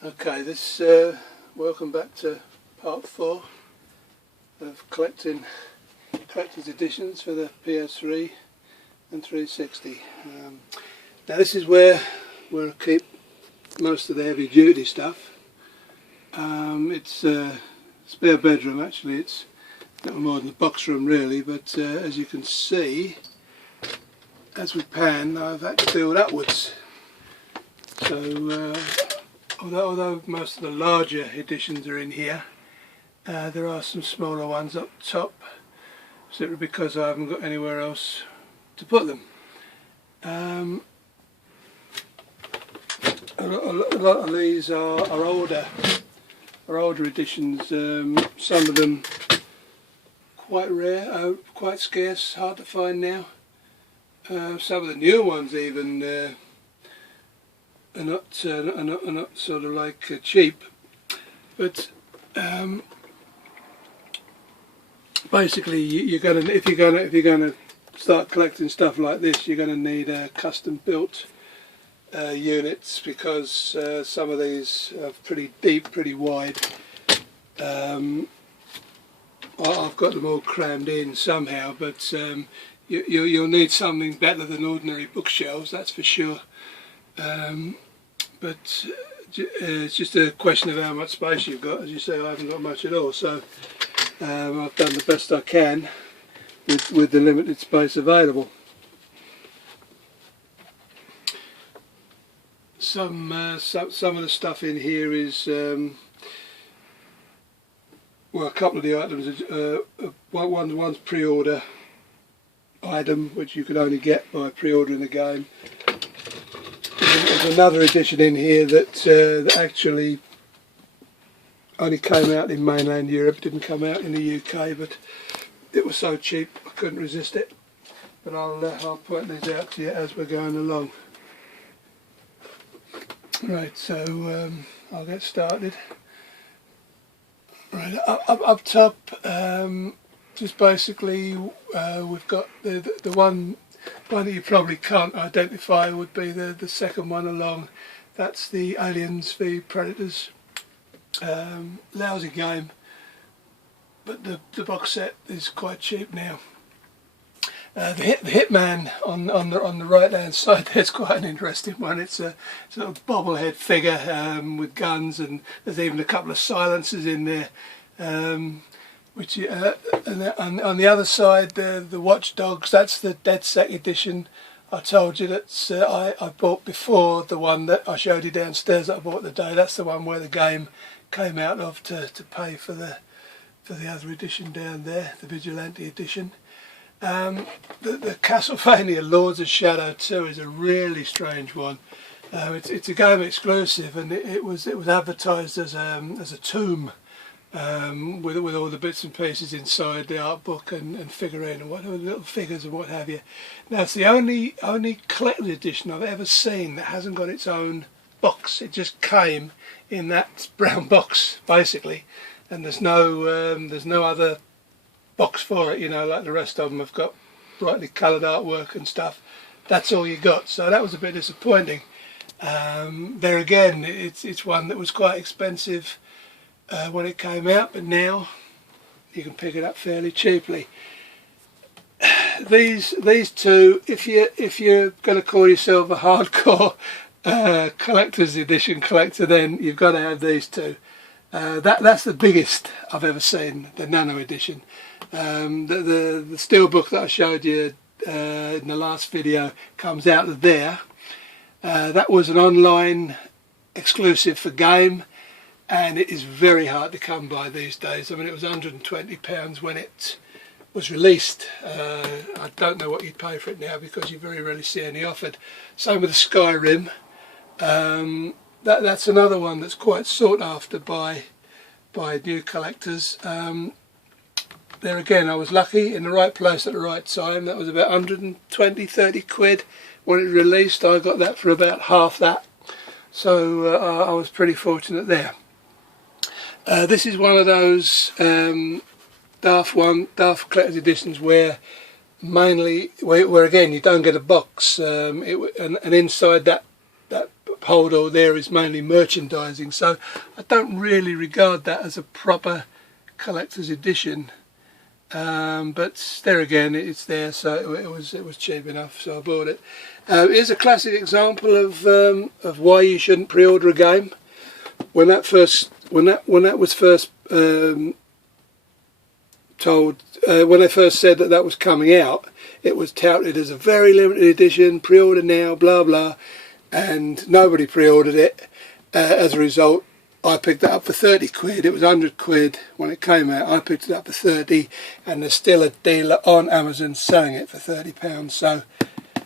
Okay, welcome back to part 4 of collector's editions for the PS3 and 360. Now this is where I keep most of the heavy duty stuff. It's a spare bedroom actually, it's little more than a box room really, but as you can see, as we pan, I've had to build upwards. So although most of the larger editions are in here, there are some smaller ones up top, simply because I haven't got anywhere else to put them. A lot of these are older editions. Some of them quite rare, quite scarce, hard to find now. Some of the newer ones even are not sort of like cheap, but basically if you're gonna start collecting stuff like this, you're gonna need custom built units, because some of these are pretty deep, pretty wide. I've got them all crammed in somehow, but you'll need something better than ordinary bookshelves, that's for sure. But it's just a question of how much space you've got. As you say, I haven't got much at all, so I've done the best I can with the limited space available. Some of the stuff in here is well, a couple of the items. One's pre-order item, which you could only get by pre-ordering the game. There's another edition in here that actually only came out in mainland Europe, didn't come out in the UK, but it was so cheap I couldn't resist it. But I'll point these out to you as we're going along. Right, so I'll get started. Right, up top, just basically we've got the one that you probably can't identify would be the second one along. That's the Aliens v Predators. Lousy game, but the box set is quite cheap now. The Hitman on the right hand side, there's quite an interesting one. It's a sort of bobblehead figure with guns, and there's even a couple of silencers in there. Which and on the other side, the Watch Dogs, that's the DedSec edition. I told you that I bought before, the one that I showed you downstairs that I bought the day. That's the one where the game came out of to pay for the other edition down there, the Vigilante edition. The Castlevania Lords of Shadow 2 is a really strange one. It's a game exclusive, and it was advertised as a tomb. With all the bits and pieces inside the art book and figurine and whatever, little figures and what have you. Now it's the only collector's edition I've ever seen that hasn't got its own box. It just came in that brown box basically, and there's no other box for it. You know, like the rest of them have got brightly coloured artwork and stuff. That's all you got. So that was a bit disappointing. There again, it's one that was quite expensive when it came out, but now you can pick it up fairly cheaply. These two, if you're going to call yourself a hardcore collector's edition collector, then you've got to have these two. That's the biggest I've ever seen, the Nano edition. The steelbook that I showed you in the last video comes out of there. That was an online exclusive for game, and it is very hard to come by these days. I mean, it was £120 when it was released. I don't know what you'd pay for it now, because you very rarely see any offered. Same with the Skyrim. That's another one that's quite sought after by new collectors. There again, I was lucky, in the right place at the right time. That was about 120-30 quid when it released. I got that for about half that, so I was pretty fortunate there. This is one of those daft collector's editions where again you don't get a box, and inside that holder there is mainly merchandising, so I don't really regard that as a proper collector's edition. But there again, it's there, so it was cheap enough, so I bought it. Here's a classic example of why you shouldn't pre-order a game. When that was first told, when they first said that was coming out, it was touted as a very limited edition, pre-order now, blah blah, and nobody pre-ordered it. As a result, I picked that up for 30 quid. It was 100 quid when it came out. I picked it up for 30, and there's still a dealer on Amazon selling it for £30. So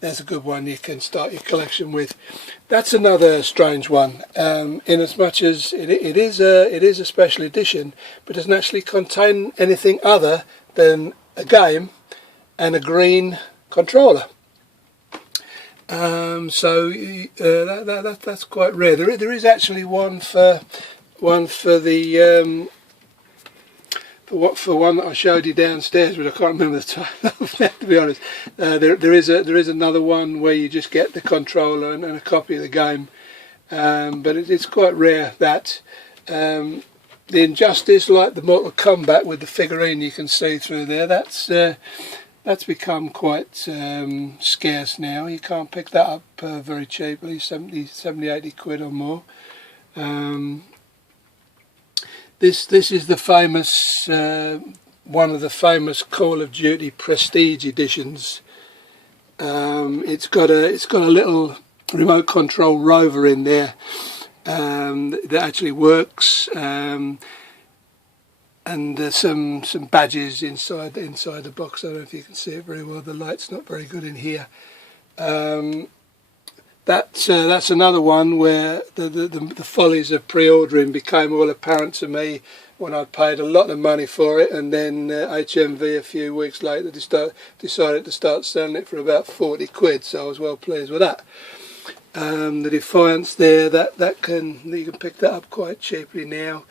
there's a good one you can start your collection with. That's another strange one, in as much as it is a special edition, but doesn't actually contain anything other than a game and a green controller. So that's quite rare. There is actually one for one that I showed you downstairs, but I can't remember the title of that, to be honest. There is another one where you just get the controller and a copy of the game, but it's quite rare that. The Injustice, like the Mortal Kombat with the figurine you can see through there, that's become quite scarce now. You can't pick that up very cheaply, 70, 80 quid or more. This is the famous, one of the famous Call of Duty Prestige editions. It's got a little remote control rover in there that actually works. And some badges inside the box. I don't know if you can see it very well. The light's not very good in here. That's another one where the follies of pre-ordering became all apparent to me when I paid a lot of money for it, and then HMV a few weeks later decided to start selling it for about 40 quid. So I was well pleased with that. The Defiance there, you can pick that up quite cheaply now.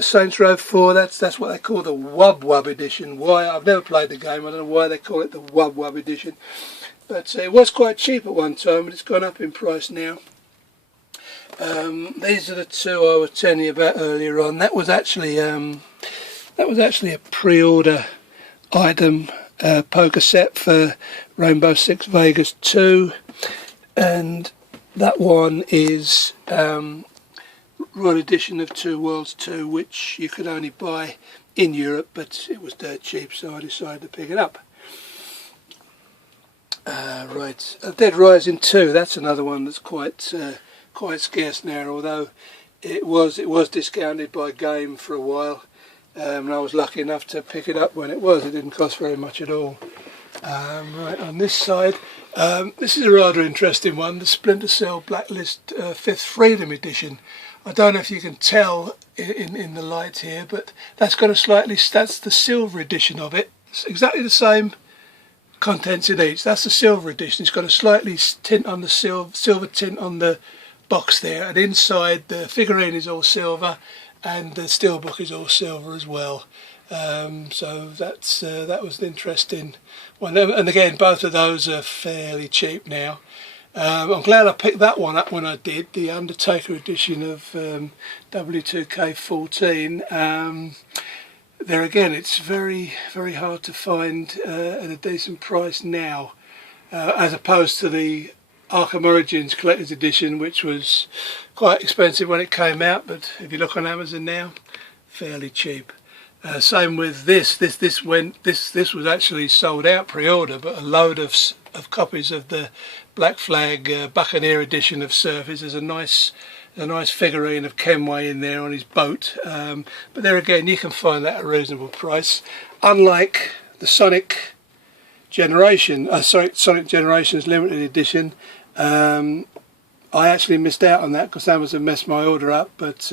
Saints Row 4, that's what they call the Wub edition. Why? I've never played the game, I don't know why they call it the Wub edition, but it was quite cheap at one time, but it's gone up in price now. These are the two I was telling you about earlier on. That was actually a pre-order item, poker set for Rainbow Six Vegas 2, and that one is Royal Edition of Two Worlds 2, which you could only buy in Europe, but it was dirt cheap, so I decided to pick it up. Right, Dead Rising 2, that's another one that's quite scarce now, although it was discounted by Game for a while, and I was lucky enough to pick it up when it was. It didn't cost very much at all. Right, on this side, this is a rather interesting one, the Splinter Cell Blacklist 5th Freedom Edition. I don't know if you can tell in the light here, but that's the silver edition of it. It's exactly the same contents in each. That's the silver edition. It's got a slightly tint on the silver tint on the box there, and inside the figurine is all silver, and the steelbook is all silver as well. So that was an interesting one, and again both of those are fairly cheap now. I'm glad I picked that one up when I did, the Undertaker edition of W2K14. There again, it's very hard to find at a decent price now, as opposed to the Arkham Origins Collector's Edition, which was quite expensive when it came out, but if you look on Amazon now, fairly cheap. Same with this. This was actually sold out pre-order, but a load of copies of the Black Flag Buccaneer edition of Surface. There's a nice figurine of Kenway in there on his boat, but there again you can find that at a reasonable price. Unlike the Sonic Generations limited edition, I actually missed out on that because Amazon messed my order up, but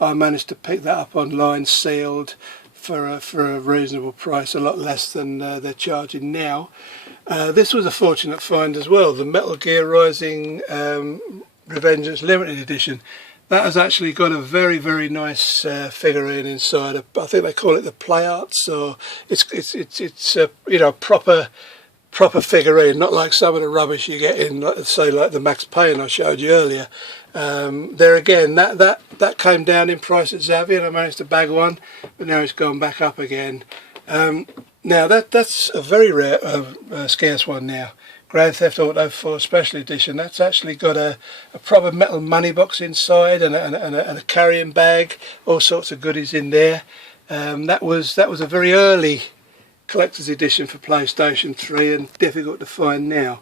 I managed to pick that up online, sealed, for a reasonable price, a lot less than they're charging now. This was a fortunate find as well, the Metal Gear Rising Revengeance limited edition. That has actually got a very nice figurine inside. I think they call it the Play Arts, or it's a proper proper figurine, not like some of the rubbish you get in, say, like the Max Payne I showed you earlier. There again, that came down in price at Xavier, and I managed to bag one, but now it's gone back up again. Now that's a very rare, scarce one now. Grand Theft Auto 4 Special Edition. That's actually got a proper metal money box inside and a carrying bag, all sorts of goodies in there. That was a very early collector's edition for PlayStation 3 and difficult to find now.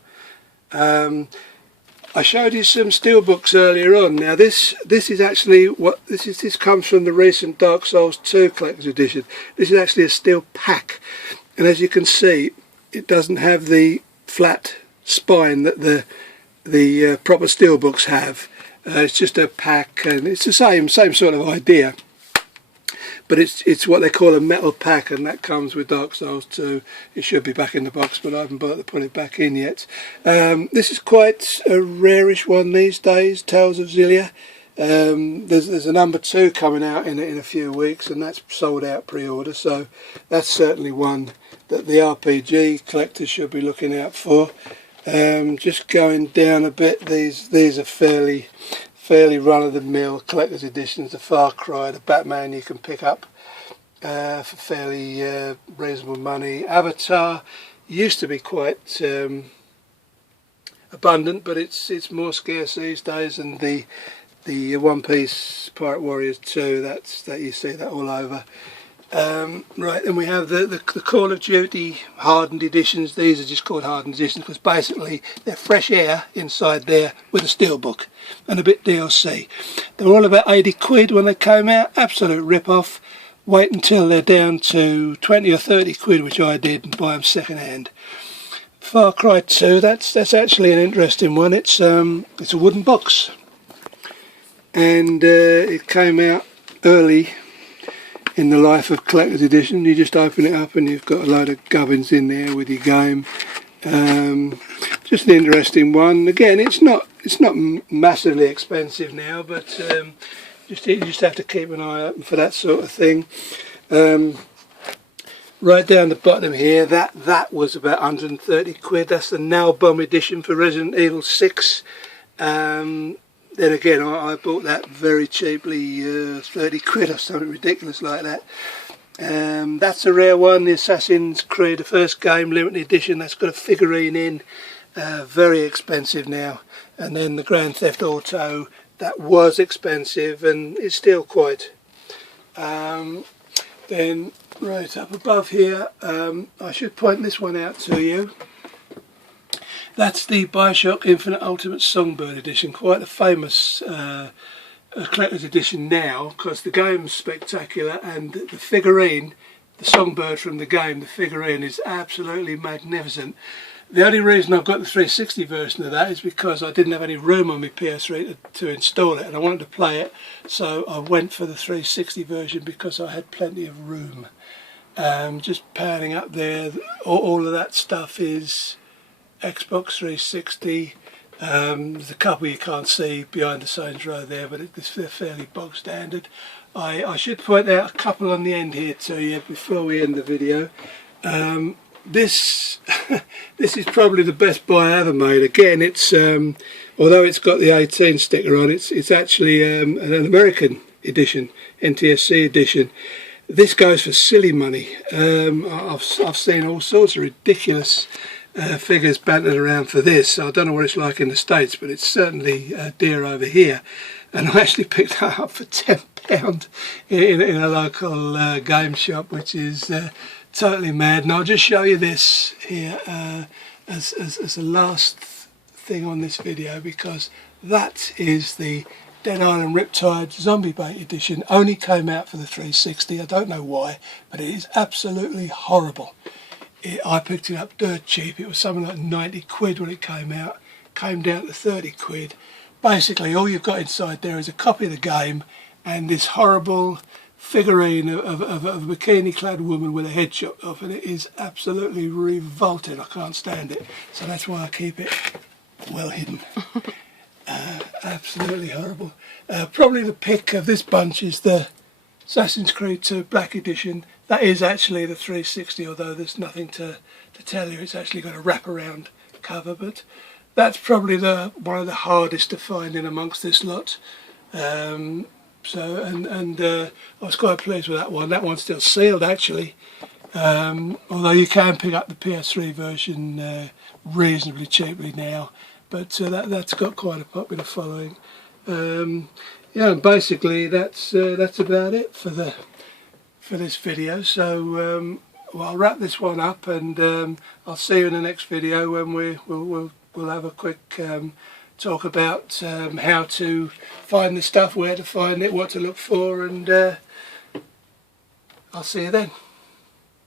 I showed you some steelbooks earlier on. Now this is actually this comes from the recent Dark Souls 2 collector's edition. This is actually a steel pack, and as you can see, it doesn't have the flat spine that the proper steelbooks have. It's just a pack, and it's the same sort of idea, but it's what they call a metal pack, and that comes with Dark Souls 2. It should be back in the box, but I haven't bothered to put it back in yet. This is quite a rarish one these days, Tales of Xillia. There's a number 2 coming out in a few weeks, and that's sold out pre-order, so that's certainly one that the RPG collectors should be looking out for. Just going down a bit, these are fairly run-of-the-mill collector's editions. The Far Cry, the Batman you can pick up for fairly reasonable money. Avatar used to be quite abundant, but it's more scarce these days, and the One Piece Pirate Warriors 2, that you see that all over. Right, then we have the Call of Duty hardened editions. These are just called hardened editions because basically they're fresh air inside there with a steelbook and a bit DLC. They were all about 80 quid when they came out, absolute rip-off. Wait until they're down to 20 or 30 quid, which I did, and buy them second hand. Far Cry 2, that's actually an interesting one. It's a wooden box, and it came out early in the life of collector's edition. You just open it up and you've got a load of gubbins in there with your game. Just an interesting one. Again, it's not massively expensive now, but you just have to keep an eye open for that sort of thing. Right down the bottom here, that was about 130 quid. That's the Nail Bomb edition for Resident Evil 6. Then again, I bought that very cheaply, 30 quid or something ridiculous like that. That's a rare one, the Assassin's Creed, the first game, limited edition. That's got a figurine in, very expensive now. And then the Grand Theft Auto, that was expensive and it's still quite. Then right up above here, I should point this one out to you. That's the Bioshock Infinite Ultimate Songbird edition, quite a famous collector's edition now because the game's spectacular, and the figurine, the songbird from the game, the figurine is absolutely magnificent. The only reason I've got the 360 version of that is because I didn't have any room on my PS3 to install it, and I wanted to play it, so I went for the 360 version because I had plenty of room. Just panning up there, all of that stuff is Xbox 360. There's a couple you can't see behind the Saints Row there, but they're fairly bog standard. I should point out a couple on the end here to you before we end the video. This is probably the best buy I ever made. Again, it's although it's got the 18 sticker on, it's actually an American edition, NTSC edition. This goes for silly money. I've seen all sorts of ridiculous figures bantered around for this. I don't know what it's like in the States, but it's certainly dear over here. And I actually picked that up for £10 in a local game shop, which is totally mad. And I'll just show you this here as the last thing on this video, because that is the Dead Island Riptide Zombie Bait edition. Only came out for the 360. I don't know why, but it is absolutely horrible. I picked it up dirt cheap. It was something like 90 quid when it came out. Came down to 30 quid. Basically, all you've got inside there is a copy of the game and this horrible figurine of a bikini-clad woman with a head chopped off, and it is absolutely revolting. I can't stand it. So that's why I keep it well hidden. Absolutely horrible. Probably the pick of this bunch is the Assassin's Creed 2 Black Edition. That is actually the 360, although there's nothing to tell you. It's actually got a wraparound cover, but that's probably one of the hardest to find in amongst this lot. I was quite pleased with that one. That one's still sealed actually, although you can pick up the PS3 version reasonably cheaply now, but that's got quite a popular following. Yeah, and basically that's about it for this video. So well, I'll wrap this one up, and I'll see you in the next video when we'll have a quick talk about how to find the stuff, where to find it, what to look for, and I'll see you then.